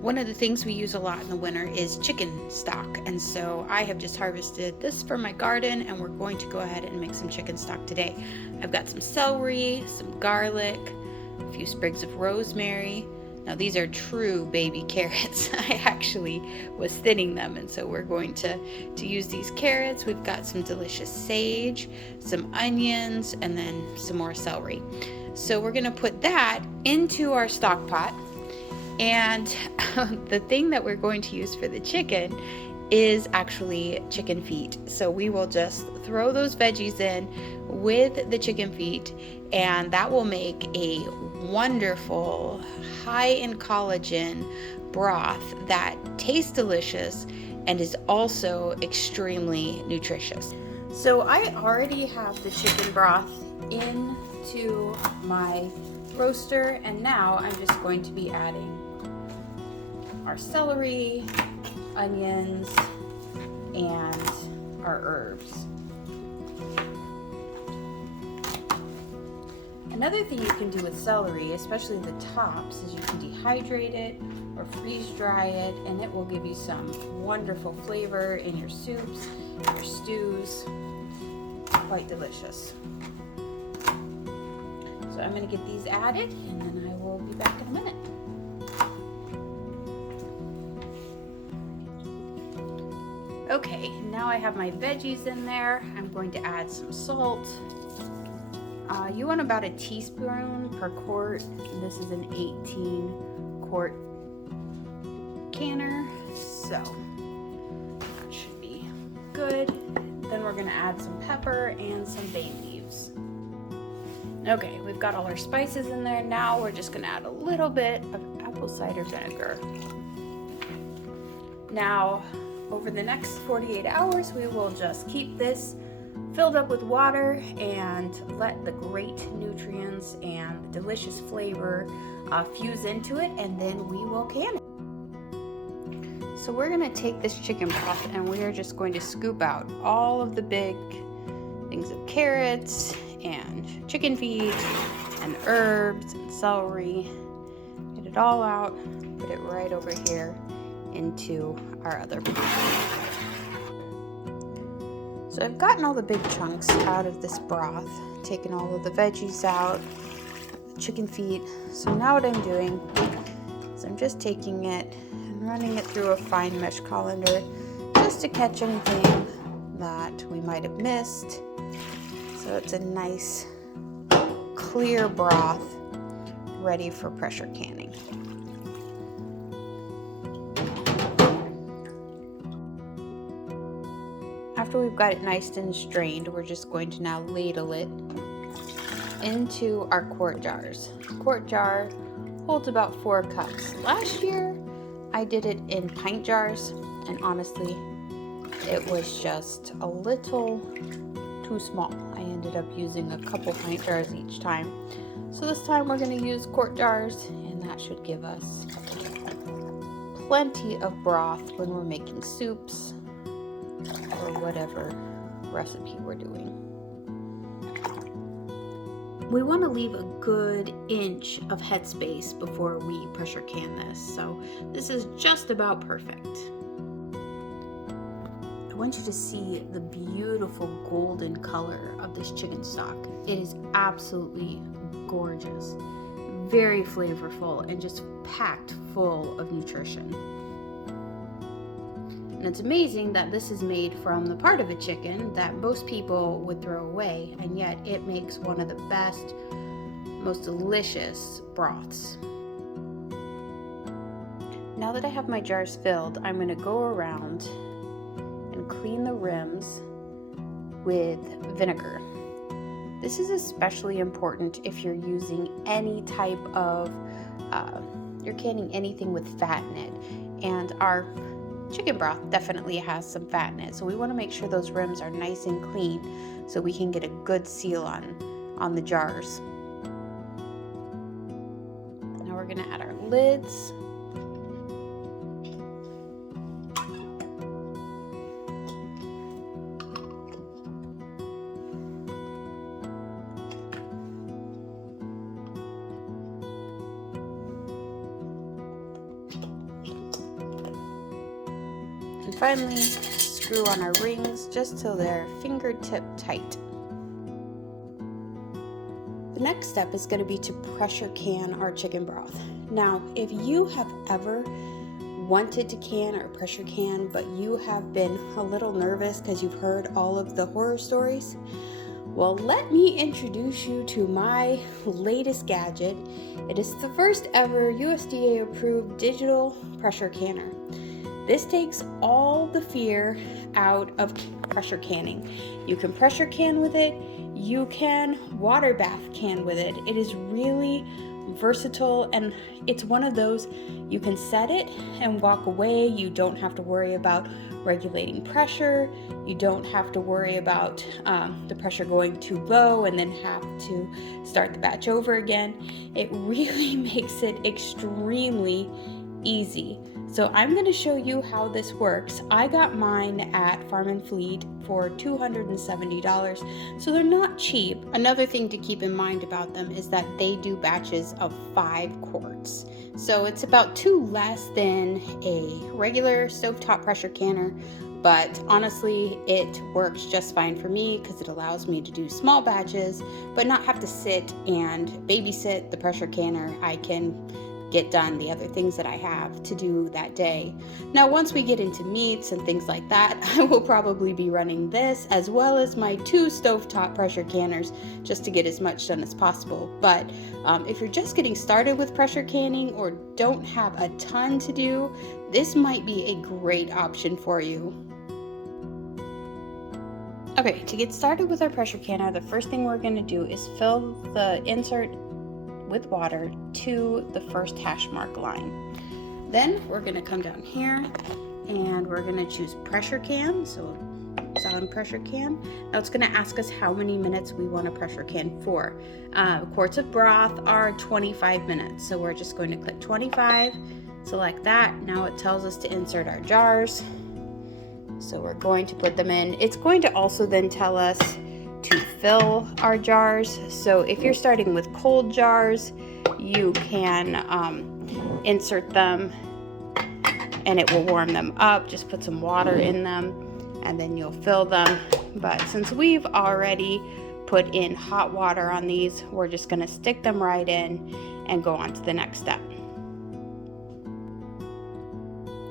One of the things we use a lot in the winter is chicken stock, and so I have just harvested this from my garden, and we're going to go ahead and make some chicken stock today. I've got some celery, some garlic, a few sprigs of rosemary. Now these are true baby carrots. I actually was thinning them, and so we're going to use these carrots. We've got some delicious sage, some onions, and then some more celery. So we're gonna put that into our stock pot. And the thing that we're going to use for the chicken is actually chicken feet. So we will just throw those veggies in with the chicken feet, and that will make a wonderful, high in collagen broth that tastes delicious and is also extremely nutritious. So I already have the chicken broth into my roaster, and now I'm just going to be adding our celery, onions, and our herbs. Another thing you can do with celery, especially the tops, is you can dehydrate it or freeze dry it, and it will give you some wonderful flavor in your soups, your stews. Quite delicious. So I'm going to get these added, and then I will be back in a minute. Okay, now I have my veggies in there. I'm going to add some salt. You want about a teaspoon per quart. This is an 18-quart canner, so that should be good. Then we're gonna add some pepper and some bay leaves. Okay, we've got all our spices in there. Now we're just gonna add a little bit of apple cider vinegar. Now, over the next 48 hours, we will just keep this filled up with water and let the great nutrients and the delicious flavor fuse into it, and then we will can it. So we're gonna take this chicken broth and we are just going to scoop out all of the big things of carrots and chicken feet and herbs and celery. Get it all out, put it right over here into our other pot. So I've gotten all the big chunks out of this broth, taken all of the veggies out, the chicken feet. So now what I'm doing is I'm just taking it and running it through a fine mesh colander just to catch anything that we might have missed. So it's a nice clear broth ready for pressure canning. After we've got it nice and strained, we're just going to now ladle it into our quart jars. A quart jar holds about 4 cups. Last year, I did it in pint jars, and honestly, it was just a little too small. I ended up using a couple pint jars each time. So this time we're going to use quart jars, and that should give us plenty of broth when we're making soups or whatever recipe we're doing. We want to leave a good inch of headspace before we pressure can this, so this is just about perfect. I want you to see the beautiful golden color of this chicken stock. It is absolutely gorgeous, very flavorful, and just packed full of nutrition. And it's amazing that this is made from the part of a chicken that most people would throw away, and yet it makes one of the best, most delicious broths. Now that I have my jars filled, I'm going to go around and clean the rims with vinegar. This is especially important if you're using any type of, you're canning anything with fat in it. And our chicken broth definitely has some fat in it, so we want to make sure those rims are nice and clean so we can get a good seal on the jars. Now we're going to add our lids. And finally, screw on our rings just till they're fingertip tight. The next step is going to be to pressure can our chicken broth. Now, if you have ever wanted to can or pressure can, but you have been a little nervous because you've heard all of the horror stories, well, let me introduce you to my latest gadget. It is the first ever USDA approved digital pressure canner. This takes all the fear out of pressure canning. You can pressure can with it, you can water bath can with it. It is really versatile, and it's one of those you can set it and walk away. You don't have to worry about regulating pressure. You don't have to worry about the pressure going too low and then have to start the batch over again. It really makes it extremely easy. So I'm going to show you how this works. I got mine at Farm and Fleet for $270, so they're not cheap. Another thing to keep in mind about them is that they do batches of 5 quarts. So it's about 2 less than a regular stovetop pressure canner, but honestly it works just fine for me because it allows me to do small batches but not have to sit and babysit the pressure canner. I can get done the other things that I have to do that day. Now, once we get into meats and things like that, I will probably be running this as well as my 2 stovetop pressure canners just to get as much done as possible. But if you're just getting started with pressure canning or don't have a ton to do, this might be a great option for you. Okay, to get started with our pressure canner, the first thing we're going to do is fill the insert with water to the first hash mark line. Then we're going to come down here and we're going to choose pressure can, so solid pressure can. Now it's going to ask us how many minutes we want to pressure can for. Quarts of broth are 25 minutes, so we're just going to click 25, select that. Now it tells us to insert our jars, so we're going to put them in. It's going to also then tell us to fill our jars. So if you're starting with cold jars, you can insert them and it will warm them up. Just put some water in them and then you'll fill them. But since we've already put in hot water on these, we're just going to stick them right in and go on to the next step.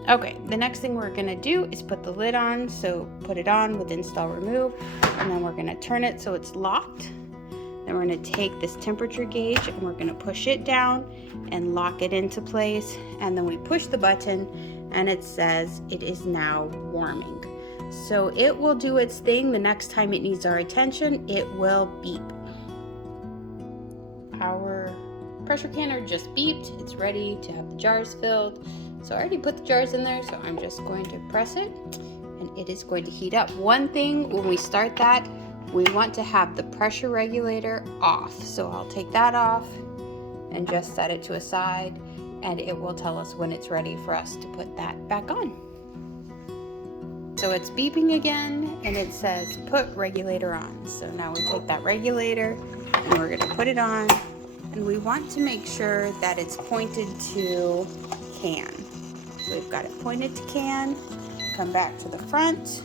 Okay, the next thing we're going to do is put the lid on. So put it on with install remove, and then we're going to turn it so it's locked. Then we're going to take this temperature gauge and we're going to push it down and lock it into place. And then we push the button and it says it is now warming. So it will do its thing. The next time it needs our attention, it will beep. Our pressure canner just beeped. It's ready to have the jars filled. So I already put the jars in there, so I'm just going to press it and it is going to heat up. One thing when we start that, we want to have the pressure regulator off. So I'll take that off and just set it to a side, and it will tell us when it's ready for us to put that back on. So it's beeping again and it says put regulator on. So now we take that regulator and we're going to put it on, and we want to make sure that it's pointed to can. So we've got it pointed to can. Come back to the front,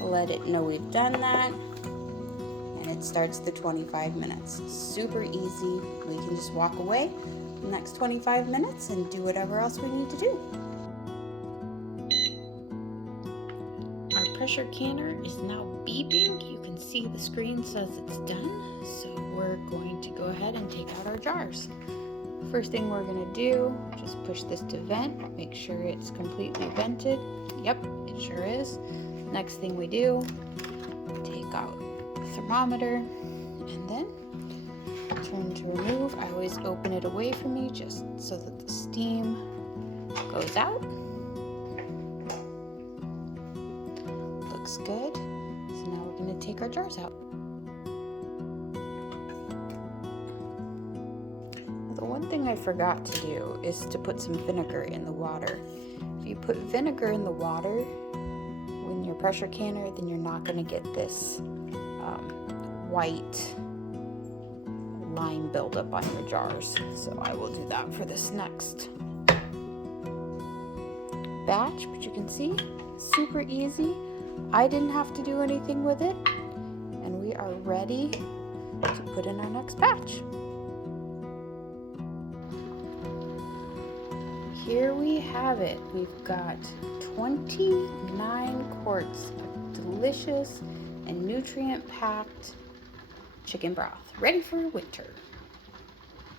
let it know we've done that, and it starts the 25 minutes. Super easy. We can just walk away the next 25 minutes and do whatever else we need to do. Our pressure canner is now beeping. You can see the screen says it's done. So we're going to go ahead and take out our jars. First thing we're going to do, just push this to vent, make sure it's completely vented. Yep, it sure is. Next thing we do, take out the thermometer and then turn to remove. I always open it away from me just so that the steam goes out. Looks good. So now we're going to take our jars out. The one thing I forgot to do is to put some vinegar in the water. If you put vinegar in the water when you're pressure canner, then you're not going to get this white lime buildup on your jars. So I will do that for this next. batch, but you can see, super easy. I didn't have to do anything with it, and we are ready to put in our next batch. Here we have it. We've got 29 quarts of delicious and nutrient-packed chicken broth, ready for winter.